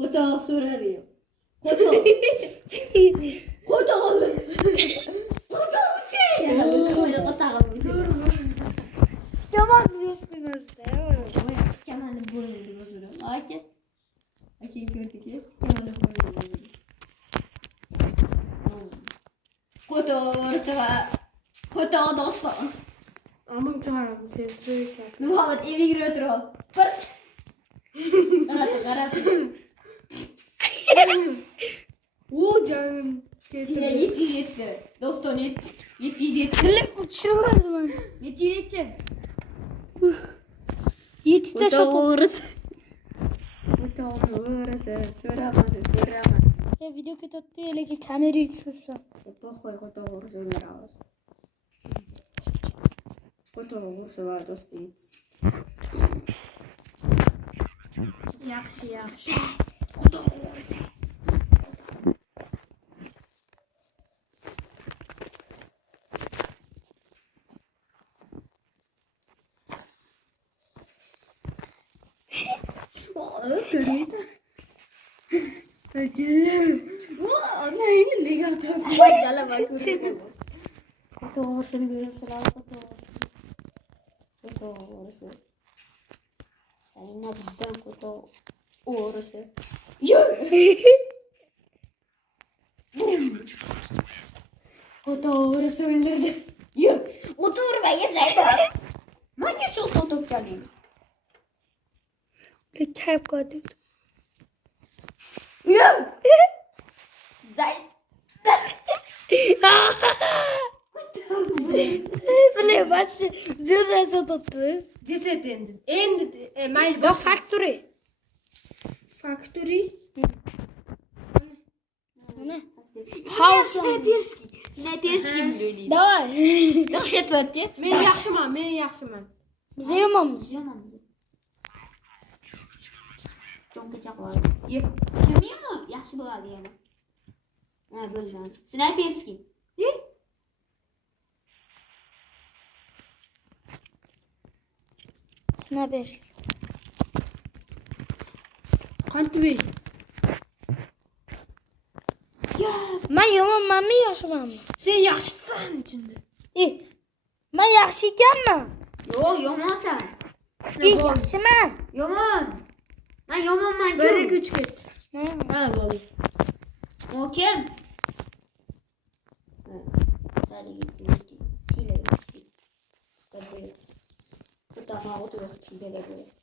Koto sorarıyor. Koto. Koto. Koto uçuyor. Koto koto. Kemal resmimiz de. Kemal'in burnuydu bozuldu. Aki. Aki'yi gördük ya. Kemal'in burnuydu bozuldu. Koto orası var. Koto dostum. Aman tanrım ses duyarken. Muhammed eve giriyor oturuyor. Pırt. Karatı. Oo canım. Sine yetti. Dostum yetti. Yetti. Bilim uçuyordu bana. Yetti. Yetti de çok orası. Koto orası. Soramadı. Ya video kötü attı hele ki kamerayı düşürse. Похуй, koto orası öldürüyoruz. Koto orası var dostum. Yaxşı. Koto orası. Görmeydi. Acım. Ana yine ne kadar. Jalan bak. Koto orasını görüyorsun al koto orası. Koto orası. Senin adın koto orası. Koto orası öldürdü. Yok. Otur be yeter. Manyak çok koto geliyor. Bir kalp koyduk. Yok. Zay. Bile baş zırhası tuttu. This is end my Bak factory. factory. Ne? House. Snajderski mi? Давай. Dahşet verdi. Men yaxshiman. Bize yememiz. Çok kaçak var. Kemiyor mu? Yaxşı bo'ladi yana. Ha, bo'lgan. Snajderski. Sniper. Qantibi. Ben yomonman mı yaxshimanmi? Sen yaxshisan içinde. Ben yaxshi ekanman. Yo'q, yomonsan. Yaxshiman. Yomon. Men yomonman. Böyle güç ket. Ha. Bo'ldi. O kim? Sari gitti. Sile gitti. Tabii. Bu tamamen oturuyor. Pidele böyle.